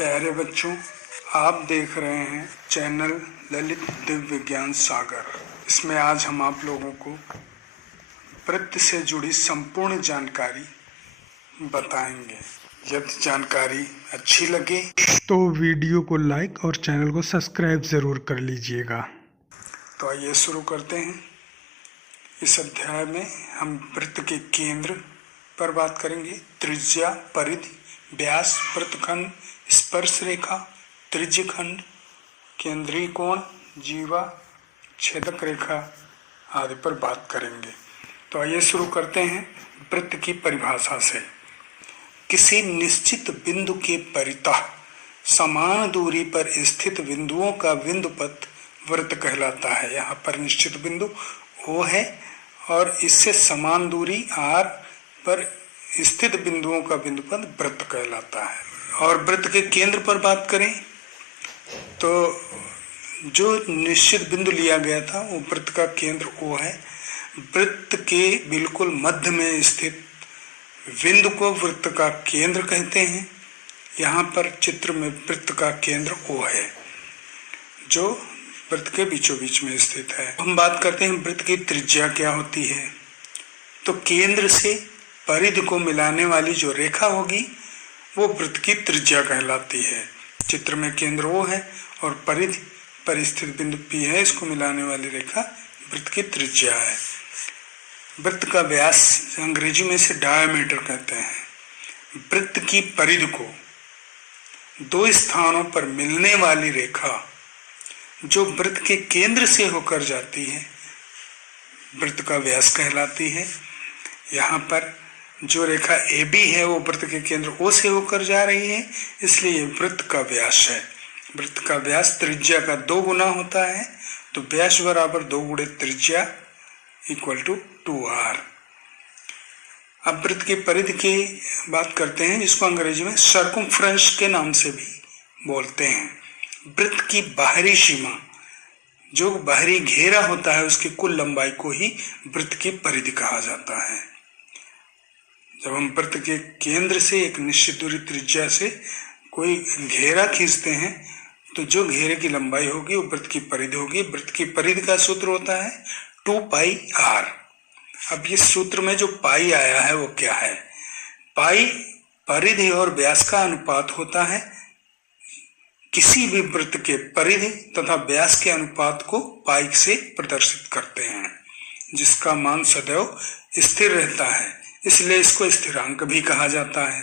प्यारे बच्चों, आप देख रहे हैं चैनल ललित दिव्य विज्ञान सागर। इसमें आज हम आप लोगों को वृत्त से जुड़ी संपूर्ण जानकारी बताएंगे। यदि जानकारी अच्छी लगे तो वीडियो को लाइक और चैनल को सब्सक्राइब ज़रूर कर लीजिएगा। तो आइए शुरू करते हैं। इस अध्याय में हम वृत्त के केंद्र पर बात करेंगे। त्रिज्या, परिधि, व्यास, वृत्तखंड, स्पर्श रेखा, त्रिज्यखंड, केंद्रीय कोण, जीवा, छेदक रेखा आदि पर बात करेंगे। तो आइए शुरू करते हैं वृत्त की परिभाषा से। किसी निश्चित बिंदु के परितः समान दूरी पर स्थित बिंदुओं का बिंदुपथ वृत्त कहलाता है। यहाँ पर निश्चित बिंदु O है और इससे समान दूरी R पर स्थित बिंदुओं का बिंदुपथ वृत्त कहलाता है। और वृत्त के केंद्र पर बात करें तो जो निश्चित बिंदु लिया गया था वो वृत्त का केंद्र O है। वृत्त के बिल्कुल मध्य में स्थित बिंदु को वृत्त का केंद्र कहते हैं। यहाँ पर चित्र में वृत्त का केंद्र O है जो वृत्त के बीचों बीच में स्थित है। हम बात करते हैं वृत्त की त्रिज्या क्या होती है। तो केंद्र से परिधि को मिलाने वाली जो रेखा होगी वो वृत्त की त्रिज्या कहलाती है। चित्र में केंद्र O है और परिधि पर स्थित बिंदु P है, इसको मिलाने वाली रेखा वृत्त की त्रिज्या है। वृत्त का व्यास अंग्रेजी में इसे डायमीटर कहते हैं। वृत्त की परिधि को दो स्थानों पर मिलने वाली रेखा जो वृत्त के केंद्र से होकर जाती है वृत्त का व्यास कहलाती है। यहाँ पर जो रेखा AB है वो वृत्त के केंद्र O से होकर जा रही है, इसलिए वृत्त का व्यास है। वृत्त का व्यास त्रिज्या का 2 गुना होता है, तो व्यास बराबर 2 गुणे त्रिज्या इक्वल टू 2R। अब वृत्त की परिधि की बात करते हैं, जिसको अंग्रेजी में सर्कमफ्रेंस के नाम से भी बोलते हैं। वृत्त की बाहरी सीमा, जो बाहरी घेरा होता है, उसकी कुल लंबाई को ही वृत्त की परिधि कहा जाता है। जब हम वृत्त के केंद्र से एक निश्चित दूरी त्रिज्या से कोई घेरा खींचते हैं तो जो घेरे की लंबाई होगी वो वृत्त की परिधि होगी। वृत्त की परिधि का सूत्र होता है 2πr। अब इस सूत्र में जो पाई आया है वो क्या है? पाई परिधि और व्यास का अनुपात होता है। किसी भी वृत्त के परिधि तथा व्यास के अनुपात को पाई से प्रदर्शित करते हैं, जिसका मान सदैव स्थिर रहता है, इसलिए इसको स्थिरांक भी कहा जाता है।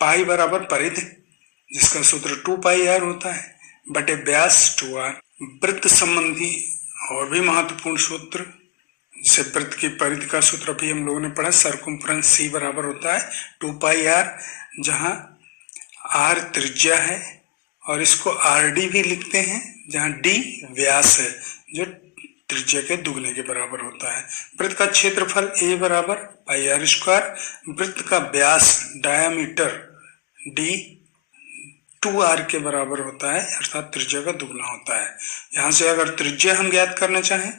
पाई बराबर परिधि, जिसका सूत्र 2πr होता है, बटे व्यास 2r। वृत्त संबंधी और भी महत्वपूर्ण सूत्र, जैसे वृत्त की परिधि का सूत्र भी हम लोगों ने पढ़ा, सर्कमफ्रेंस C बराबर होता है 2πr, जहाँ R त्रिज्या है और इसको RD भी लिखते हैं, जहाँ D व्यास है जो त्रिज्या के दुगने के बराबर होता है। वृत्त का क्षेत्रफल A बराबर πr²। वृत्त का व्यास डायमीटर D 2r के बराबर होता है, अर्थात त्रिज्या का दुगना होता है। यहाँ से अगर त्रिज्या हम ज्ञात करना चाहें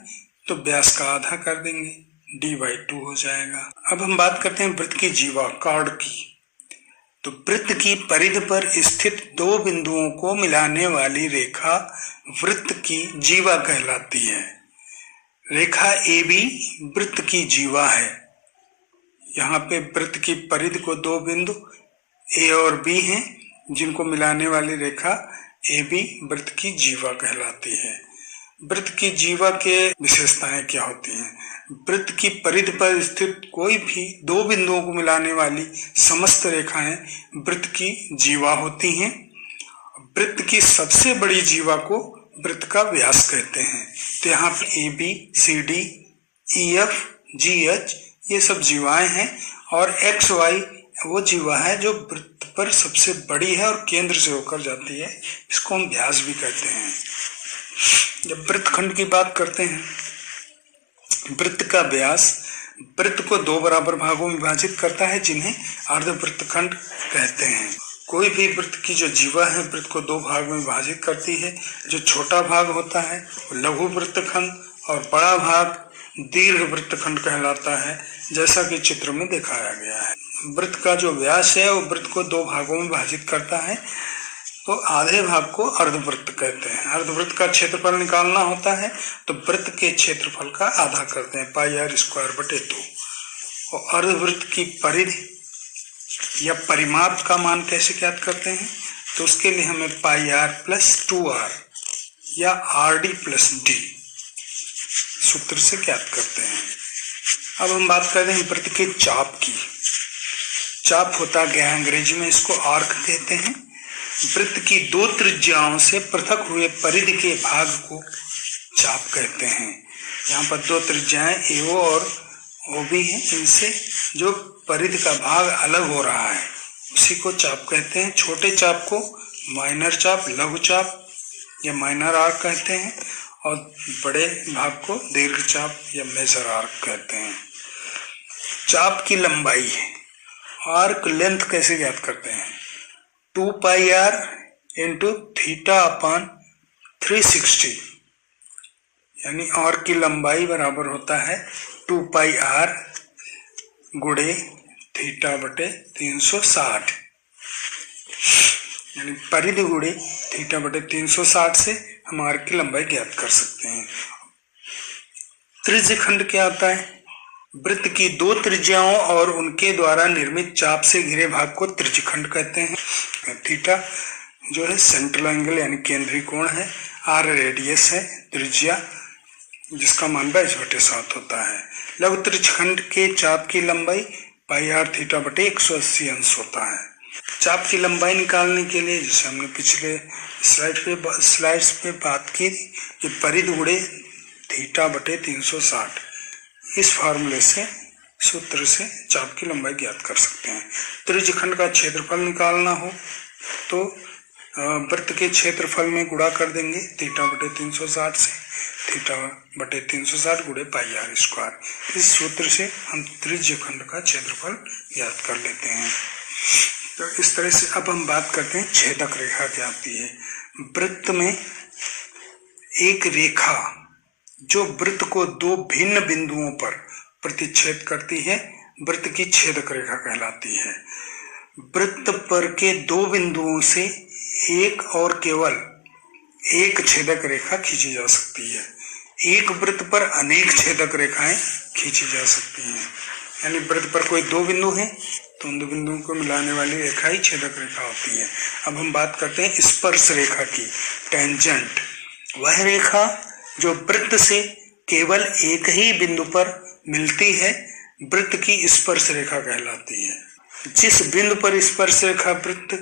तो व्यास का आधा कर देंगे, D/2 हो जाएगा। अब हम बात करते हैं वृत्त की जीवा, कॉर्ड की। तो वृत्त की परिधि पर स्थित दो बिंदुओं को मिलाने वाली रेखा वृत्त की जीवा कहलाती है। रेखा AB वृत्त की जीवा है। यहाँ पे वृत्त की परिधि को दो बिंदु A और B हैं, जिनको मिलाने वाली रेखा AB वृत्त की जीवा कहलाती है। वृत्त की जीवा के विशेषताएं क्या होती हैं? वृत्त की परिधि पर स्थित कोई भी दो बिंदुओं को मिलाने वाली समस्त रेखाएं वृत्त की जीवा होती हैं। वृत्त की सबसे बड़ी जीवा को वृत्त का व्यास कहते हैं। तो यहाँ पर AB, CD, EF, GH ये सब जीवाएं हैं और XY वो जीवा है जो वृत्त पर सबसे बड़ी है और केंद्र से होकर जाती है, इसको हम व्यास भी कहते हैं। जब वृत्तखंड की बात करते हैं, वृत्त का व्यास वृत्त को 2 बराबर भागों में विभाजित करता है, जिन्हें अर्धवृत्तखंड कहते हैं। कोई भी वृत्त की जो जीवा है वृत्त को 2 भाग में विभाजित करती है। जो छोटा भाग होता है वो लघु वृत्तखंड और बड़ा भाग दीर्घ वृत्तखंड कहलाता है, जैसा कि चित्र में दिखाया गया है। वृत्त का जो व्यास है वो वृत्त को 2 भागों में विभाजित करता है। तो आधे भाग को अर्धवृत्त कहते हैं। अर्धवृत्त का क्षेत्रफल निकालना होता है तो वृत्त के क्षेत्रफल का आधा करते हैं, पाई आर स्क्वायर बटे 2। और अर्धवृत्त की परिधि या परिमाप का मान कैसे ज्ञात करते हैं, तो उसके लिए हमें पाई आर प्लस 2r या आर डी प्लस डी सूत्र से ज्ञात करते हैं। अब हम बात करते हैं वृत्त के चाप की। चाप होता गया है, अंग्रेजी में इसको आर्क कहते हैं। वृत्त की दो त्रिज्याओं से पृथक हुए परिधि के भाग को चाप कहते हैं। यहाँ पर दो त्रिज्याएं एओ और ओबी हैं, इनसे जो परिधि का भाग अलग हो रहा है उसी को चाप कहते हैं। छोटे चाप को माइनर चाप, लघु चाप या माइनर आर्क कहते हैं और बड़े भाग को दीर्घ चाप या मेजर आर्क कहते हैं। चाप की लंबाई है, आर्क लेंथ कैसे ज्ञात करते हैं, 2 पाई आर इंटू थीटा अपान 360, यानी आर्क की लंबाई बराबर होता है 2 पाई आर गुणे थीटा बटे 360, यानी परिधि गुणे थीटा बटे 360 से हम आर्क की लंबाई ज्ञात कर सकते हैं। त्रिज्यखंड क्या होता है, वृत्त की दो त्रिज्याओं और उनके द्वारा निर्मित चाप से घिरे भाग को त्रिज्यखंड कहते हैं। थीटा जो है सेंट्रल एंगल यानी केंद्रीय कोण है, आर रेडियस है, त्रिज्या जिसका मान 22/7 होता है। लघु त्रिज्यखंड के चाप की लंबाई पाई आर थीटा बटे 180 अंश होता है। चाप की लंबाई निकालने के लिए जैसे हमने पिछले स्लाइड्स पे बात की कि परिधि गुणे थीटा बटे 360, इस फार्मूले से सूत्र से चाप की लंबाई ज्ञात कर सकते हैं। त्रिज्यखंड का क्षेत्रफल निकालना हो तो वृत्त के क्षेत्रफल में गुणा कर देंगे थीटा बटे 360 से, थीटा बटे 360 गुणे पाई आर स्क्वायर। इस सूत्र से हम त्रिज्यखंड का क्षेत्रफल ज्ञात कर लेते हैं। तो इस तरह से अब हम बात करते हैं छेदक रेखा क्या होती है। वृत्त में एक रेखा जो वृत्त को दो भिन्न बिंदुओं पर प्रतिच्छेद करती है वृत्त की छेदक रेखा कहलाती है। वृत्त पर के दो बिंदुओं से एक और केवल एक छेदक रेखा खींची जा सकती है। एक वृत्त पर अनेक छेदक रेखाएं खींची जा सकती हैं, यानी वृत्त पर कोई दो बिंदु हैं तो उन दो बिंदुओं को मिलाने वाली रेखा ही छेदक रेखा होती है। अब हम बात करते हैं स्पर्श रेखा की, टेंजेंट। वह रेखा जो वृत्त से केवल एक ही बिंदु पर मिलती है वृत्त की स्पर्श रेखा कहलाती है। जिस बिंदु पर स्पर्श रेखा वृत्त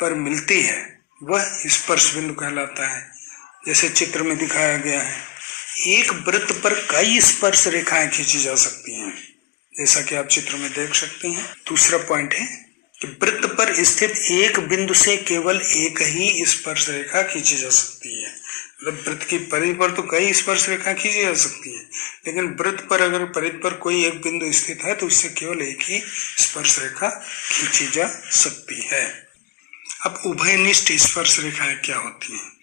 पर मिलती है वह स्पर्श बिंदु कहलाता है, जैसे चित्र में दिखाया गया है। एक वृत्त पर कई स्पर्श रेखाएं खींची जा सकती हैं, जैसा कि आप चित्र में देख सकते हैं। दूसरा पॉइंट है कि वृत्त पर स्थित एक बिंदु से केवल एक ही स्पर्श रेखा खींची जा सकती है। मतलब वृत्त की परिधि पर तो कई स्पर्श रेखा खींची जा सकती है, लेकिन वृत्त पर अगर परिधि पर कोई एक बिंदु स्थित है तो उससे केवल एक ही स्पर्श रेखा खींची जा सकती है। अब उभयनिष्ठ स्पर्श रेखाएं क्या होती हैं।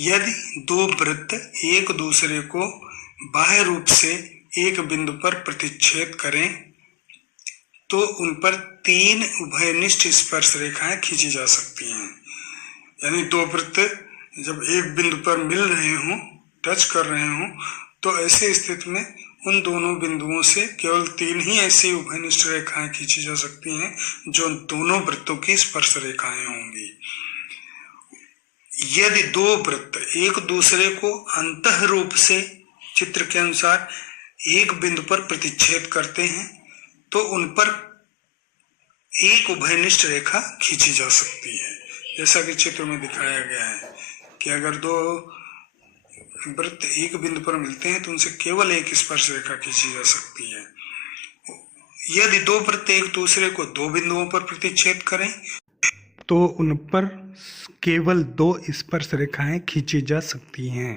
यदि दो वृत्त एक दूसरे को बाह्य रूप से एक बिंदु पर प्रतिच्छेद करें तो उन पर 3 उभयनिष्ठ स्पर्श रेखाएं खींची जा सकती हैं। यानी दो वृत्त जब एक बिंदु पर मिल रहे हों, टच कर रहे हों, तो ऐसे स्थिति में उन दोनों बिंदुओं से केवल 3 ही ऐसी उभयनिष्ठ रेखाएं खींची जा सकती हैं जो दोनों वृत्तों की स्पर्श रेखाएं होंगी। यदि दो वृत्त एक दूसरे को अंतः रूप से चित्र के अनुसार एक बिंदु पर प्रतिच्छेद करते हैं तो उन पर एक उभयनिष्ठ रेखा खींची जा सकती है, जैसा कि चित्र में दिखाया गया है कि अगर दो वृत्त एक बिंदु पर मिलते हैं तो उनसे केवल एक स्पर्श रेखा खींची जा सकती है। यदि दो वृत्त एक दूसरे को दो बिंदुओं पर प्रतिच्छेद करें तो उन पर केवल 2 स्पर्श रेखाएं खींची जा सकती हैं।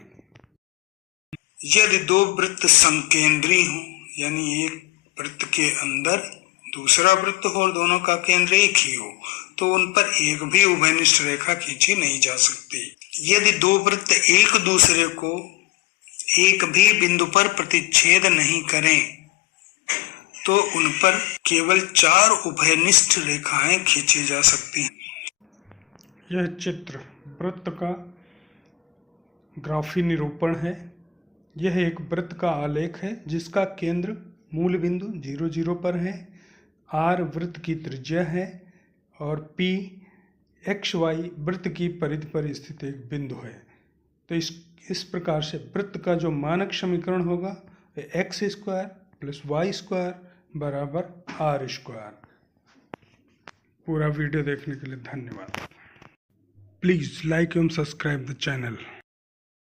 यदि दो वृत्त संकेंद्री हों, यानी एक वृत्त के अंदर दूसरा वृत्त हो और दोनों का केंद्र एक ही हो, तो उन पर एक भी उभयनिष्ठ रेखा खींची नहीं जा सकती। यदि दो वृत्त एक दूसरे को एक भी बिंदु पर प्रतिच्छेद नहीं करें तो उन पर केवल 4 उभयनिष्ठ रेखाएं खींची जा सकती हैं। यह चित्र वृत्त का ग्राफी निरूपण है। यह एक वृत्त का आलेख है जिसका केंद्र मूल बिंदु 0 0 पर है। R वृत्त की त्रिज्या है और P XY वृत्त की परिधि पर स्थित एक बिंदु है। तो इस प्रकार से वृत्त का जो मानक समीकरण होगा वह x² + y² बराबर r²। पूरा वीडियो देखने के लिए धन्यवाद। प्लीज़ लाइक एवं सब्सक्राइब द चैनल।